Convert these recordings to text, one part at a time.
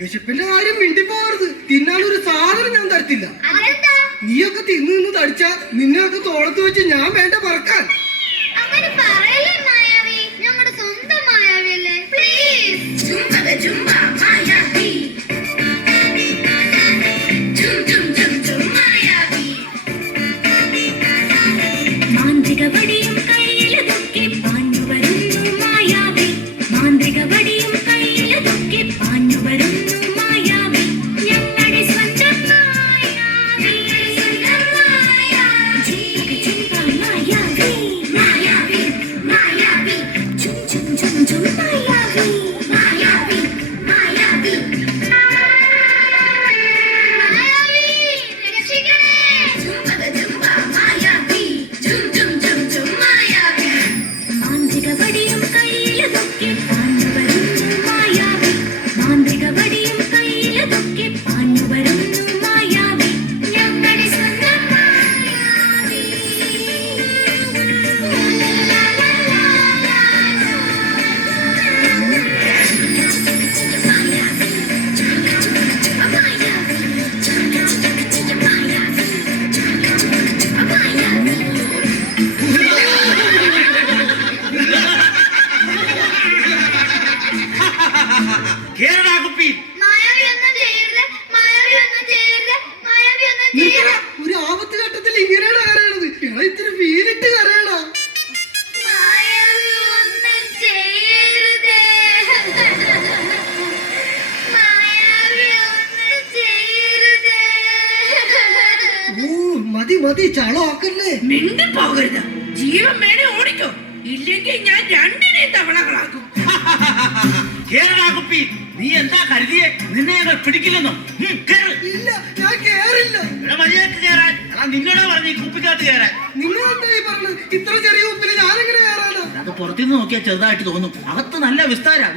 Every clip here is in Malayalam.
വിശപ്പിന്റെ കാര്യം മിണ്ടിപ്പോകരുത്. തിന്നാനൊരു സാധനം ഞാൻ തരത്തില്ല. നീയൊക്കെ തിന്നു നിന്ന് തടിച്ചാ നിന്നെയൊക്കെ തോളത്ത് വെച്ച് ഞാൻ വേണ്ട പറക്കാൻ. ഒരു ആപത്ത് ഘട്ടത്തിൽ ഇങ്ങനെയാണ് കരയണത്. ഇത്തിരി വീലിട്ട് കരയണ. മതി മതി, ചളമാക്കല്ലേ. മിണ്ടിപ്പോകരുത്. ജീവൻ വേണേ ഓടിക്കോ, ഇല്ലെങ്കിൽ ഞാൻ രണ്ടിനെയും തവളകളാക്കും. നീ എന്താ കരുതിയെ? നിന്നെ ഞങ്ങൾ പിടിക്കില്ലെന്നോ? ഇല്ല, ഞാൻ കേറില്ല. മര്യാദക്ക് കയറാൻ നിന്നോടാ പറഞ്ഞു ഈ കുപ്പിക്കകത്ത് കയറാൻ. നിങ്ങളെന്തായി പറഞ്ഞത്? ഇത്ര ചെറിയ കുപ്പിന് ഞാനെങ്ങനെ കയറാനാ? അത് പുറത്തുനിന്ന് നോക്കിയാൽ ചെറുതായിട്ട് തോന്നും, അകത്ത് നല്ല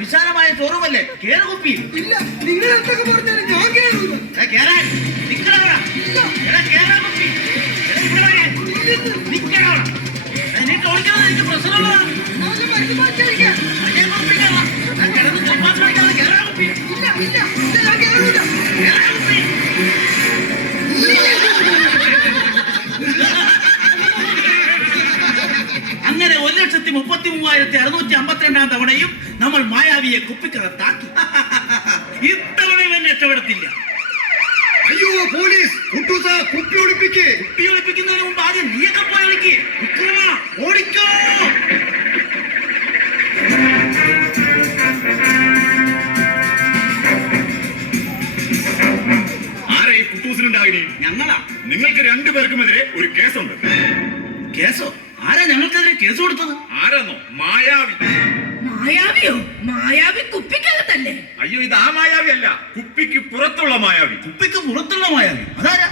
വിശാലമായ ചോറുമല്ലേ. കേറ് കുപ്പി. ഇല്ല, നിങ്ങൾ എന്തൊക്കെ പറഞ്ഞാലും ഞാൻ കേറൂല. കേറാൻ എനിക്ക് പ്രശ്നമുള്ളതാണ്. അങ്ങനെ 1,33,652 തവണയും നമ്മൾ മായാവിയെ കുപ്പിക്കകത്താക്കി. ഇത്തവണ ഇവൻ രക്ഷപ്പെടത്തില്ല. അയ്യോ പോലീസ്, കുപ്പി ഒളിപ്പിക്കുന്നതിന് മുമ്പ് ആദ്യം നീയൊക്കെ പോയി ഒളിക്ക്. ഓടിക്കോ. ആരാ ഈ കുട്ടൂസിനുണ്ടാകിനി? ഞങ്ങളാ. നിങ്ങൾക്ക് രണ്ടുപേർക്കുമെതിരെ ഒരു കേസുണ്ട്. കേസോ? ആരാ ഞങ്ങൾക്കെതിരെ കേസ് കൊടുത്തത്? ആരാന്നോ? മായാവി. മായാവിയോ? മായാവി കുപ്പിക്കകത്തല്ലേ? അയ്യോ, ഇത് ആ മായാവി അല്ല, കുപ്പിക്ക് പുറത്തുള്ള മായാവി. കുപ്പിക്ക് പുറത്തുള്ള മായാവി അതാരാ?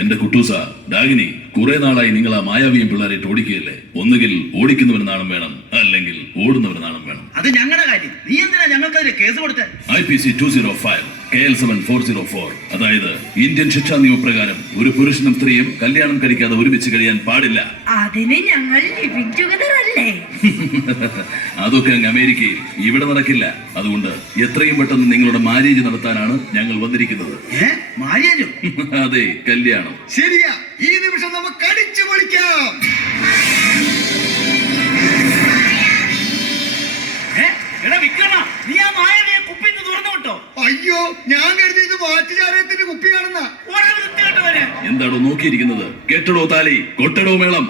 എന്റെ കുട്ടൂസ, ഡാഗിനി, കുറെ നാളായി നിങ്ങൾ ആ മായാവിയും പിള്ളേരായിട്ട് ഓടിക്കുകയല്ലേ. ഒന്നുകിൽ ഓടിക്കുന്നവന് നാണം വേണം, അല്ലെങ്കിൽ ഓടുന്നവന് നാണം വേണം. അത് ഞങ്ങളുടെ കാര്യം. നീ എന്തിനാ ഞങ്ങൾക്കെതിരെ കേസ് കൊടുത്തത്? IPC 205 KL7404, അതായത് ഇന്ത്യൻ ശിക്ഷാ നിയമപ്രകാരം ഒരു പുരുഷനും സ്ത്രീയും കല്യാണം കഴിക്കാതെ ഒരുമിച്ച് കഴിയാൻ പാടില്ല. അതിന് ഞങ്ങൾ ലിവിംഗ് ടുഗദർ അല്ലേ? അതൊക്കെ അങ്ങ് അമേരിക്കയിൽ, ഇവിടെ നടക്കില്ല. അതുകൊണ്ട് എത്രയും പെട്ടെന്ന് നിങ്ങളുടെ മാര്യേജ് നടത്താനാണ് ഞങ്ങൾ വന്നിരിക്കുന്നത്. മാര്യേജോ? അതെ, കല്യാണം. ശരിയാ, ഈ നിമിഷം നമുക്ക് അടിച്ചു പൊളിക്കാം. വിക്രമ, നീ ആ മായാവിയെ കുപ്പിന്ന് തുറന്നു വിട്ടോ? അയ്യോ, ഞാൻ കരുതി ഇത് വാറ്റുചാരത്തിന്റെ കുപ്പിയാണെന്നാ. എന്താണോ നോക്കിയിരിക്കുന്നത്? കെട്ടടോ താലി, കൊട്ടടോ മേളം.